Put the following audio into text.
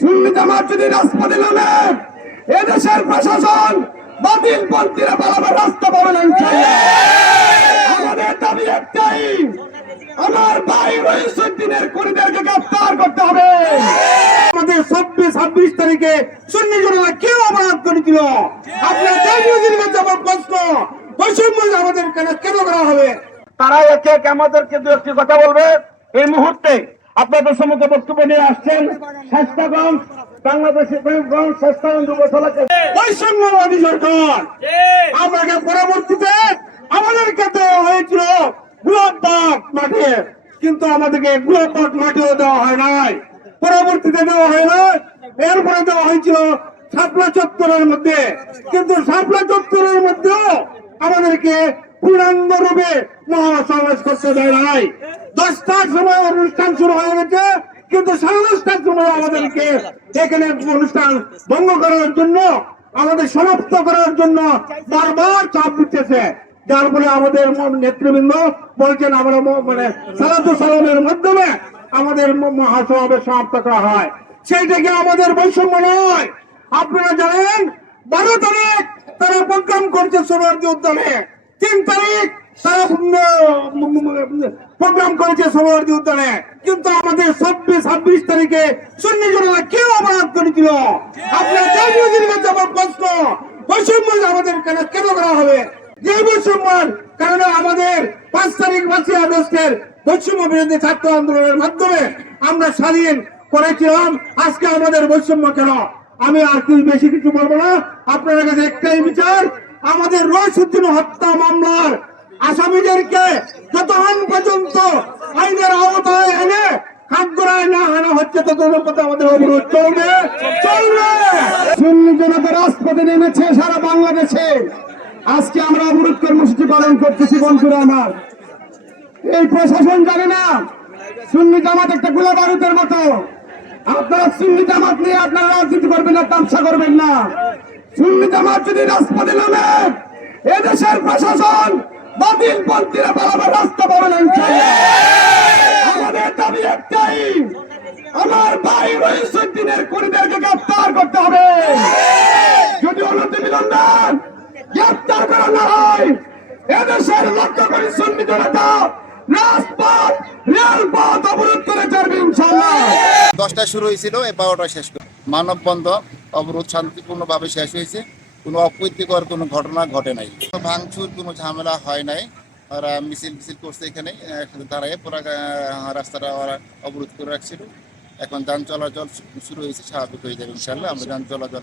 সুন্নি জামাত যদি রাজপথে নামে এদেশের প্রশাসন বাতিল পন্থীরা রাস্তা পাবে না আমাদের দাবি একটাই আমার ভাই রহিসুদ্দিনের গ্রেফতার করতে হবে। আমাদের ছাব্বিশ ছাব্বিশ তারিখে সুন্নি জনতা কেউ অপরাধ করেছিল আপনার জাতীয় জীবনের আমার প্রশ্ন বৈষম্য আমাদের কেন কেন করা হবে? তারা একে একে আমাদেরকে দু একটি কথা বলবে। এই মুহূর্তে আপনাদের সম্মুখে বক্তব্য নিয়ে আসছেন বাংলাদেশের আমাকে পরবর্তীতে আমাদেরকে দেওয়া হয়েছিল মাঠে। কিন্তু আমাদেরকে মাঠেও দেওয়া হয় নাই। পরবর্তীতে দেওয়া হয় এরপরে দেওয়া হয়েছিল শাপলা চত্বরের মধ্যে। কিন্তু শাপলা চত্বরের মধ্যেও আমাদেরকে পূর্ণাঙ্গ রূপে মহাসমাবেশ করতে দেয় দশটার সময় অনুষ্ঠান শুরু হয়ে গেছে, কিন্তু সাড়ে দশটার সময় আমাদেরকে এখানে অনুষ্ঠান ভঙ্গ করার জন্য, আমাদের সমাপ্ত করার জন্য বারবার চাপ দিতেছে। যার ফলে আমাদের নেতৃবৃন্দ বলছেন, আমরা মানে সালাতু সালামের মাধ্যমে আমাদের মহাসমাবেশ সমাপ্ত করা হয়। সেইটাকে আমাদের বৈষম্য নয়? আপনারা জানেন, বারো তারিখ তারা প্রোগ্রাম করছে সোনারদি উদ্যানে। তিন তারিখ তারা প্রোগ্রাম করেছে সোনারদি উদ্যানে কিন্তু আমাদের ছাব্বিশ ছাব্বিশ তারিখে সুন্নি জনতা কেউ অপরাধ করেছিল? আপনার জাতীয় জীবনের আমার প্রশ্ন। বৈষম্য আমাদের কেন কেন করা হবে? যে বৈষম্যের কারণে আমাদের পাঁচ তারিখ, পাঁচই আগস্টের বৈষম্য বিরোধী ছাত্র আন্দোলনের মাধ্যমে আমরা স্বাধীন করেছিলাম। আজকে আমাদের বৈষম্য কেন? আমি আর কি বেশি কিছু বলব না। আপনার কাছে একটাই বিচার আমাদের রইসুদ্দিন হত্যা মামলার আসামিদেরকে যতক্ষণ পর্যন্ত আইনের আওতায় এনে কাঠগড়ায় না আনা হচ্ছে, ততক্ষণ পর্যন্ত আমাদের অবরোধ চলবে। চলবে! সুন্নি জনতা রাজপথে নেমেছে সারা বাংলাদেশে। আজকে আমরা অবরোধ কর্মসূচি পালন করতেছি, বন্ধুরা আমার। এই প্রশাসন জানে না, সুন্নি জামাত একটা গোলা বারুদের মতো। আপনারা সুন্নি জামাত নিয়ে আপনারা রাজনীতি করবেন না, তামসা করবেন না। সুন্নি জামাত যদি রাজপথে নামে, এদেশের প্রশাসন বাতিল পন্থীরা পালাবে রাস্তা পাবে না দাবি একটাই, আমার ভাই রহিসুদ্দিনের খুনিদেরকে গ্রেফতার করতে হবে। যদি অনতি বিলম্বন গ্রেফতার করা না হয়, এদেশের লক্ষ্য করে সুন্নি জনতা রাজপথ, রেলপথ অবরোধ করে চলবে ইনশাআল্লাহ। দশটায় শুরু হয়েছিল, এই বারোটা শেষ করে। মানববন্ধন অবরোধ শান্তিপূর্ণভাবে শেষ হয়েছে। কোনো অপ্রীতিকর কোনো ঘটনা ঘটে নাই। ভাঙচুর, কোনো ঝামেলা হয় নাই। ওরা মিছিল মিছিল করছে এখানে দাঁড়ায় পুরা রাস্তাটা ওরা অবরোধ করে রাখছিল। এখন যান চলাচল শুরু হয়েছে, স্বাভাবিক হয়ে যাবে ইনশাল্লাহ আমরা যান চলাচল